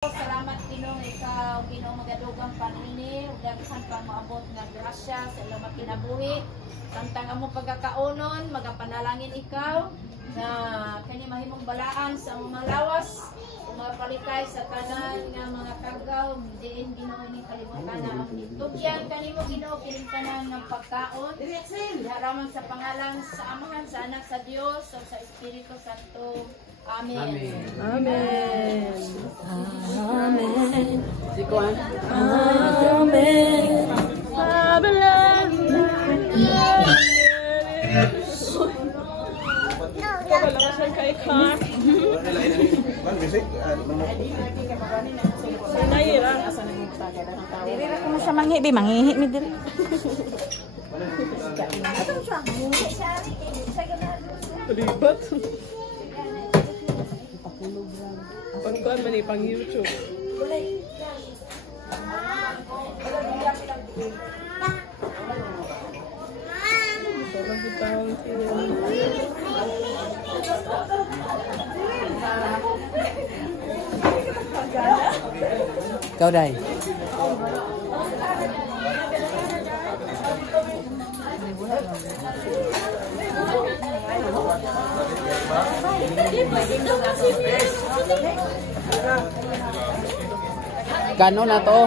Salamat Ginoo ikaw, Ginoo magadugang panini, ug daghan pa maabot nga grasya sa ilang kinabuhi. Samtang amo pagkakaunon, magapanalangin ikaw na kani mahimong balaan sa mga lawas, mapalikay sa tanan nga mga kagaw, diin Ginoo ni kalibutan na ang tugyan kanimo Ginoo kining tanan nga pagkaon. Haraman sa pangalan sa Amahan, sa Anak, sa Dios, ug sa Espiritu Santo. Amen. Amen. Amen. Sikuan. Amen. Diri ko siya manghibi, manghihi mi diri. Libat. Pangkuan man ni pang YouTube. Kau đây. Gano'n na to?